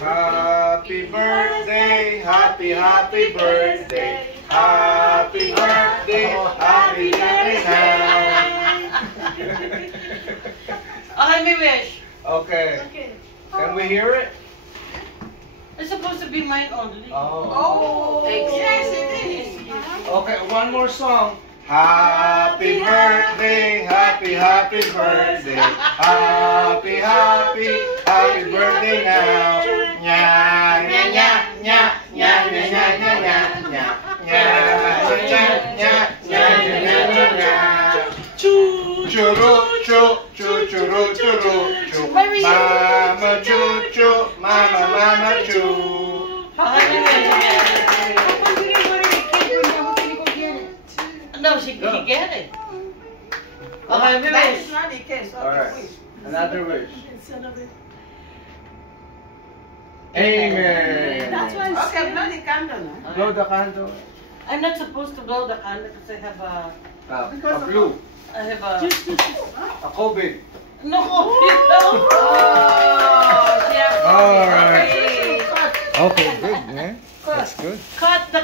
Happy birthday, happy birthday, happy birthday, happy birthday. Okay, may wish. Okay. Can we hear it? It's supposed to be mine only. Oh. Yes, it is. Okay, one more song. Happy birthday, happy birthday, happy birthday now. Nya nya nya nya nya nya nya nya nya nya nya nya nya nya. Choo choo choo choo choo choo choo. Mama choo choo, mama choo. No, she can get it. Okay, may That wish. is not a case. Alright, another wish. Amen. That's why okay, blow the candle. Huh? Blow the candle. I'm not supposed to blow the candle because I have a... A blue. I have a... A COVID. No, no. Oh, yeah. Alright. Okay. Okay, good, man. That's good. Cut the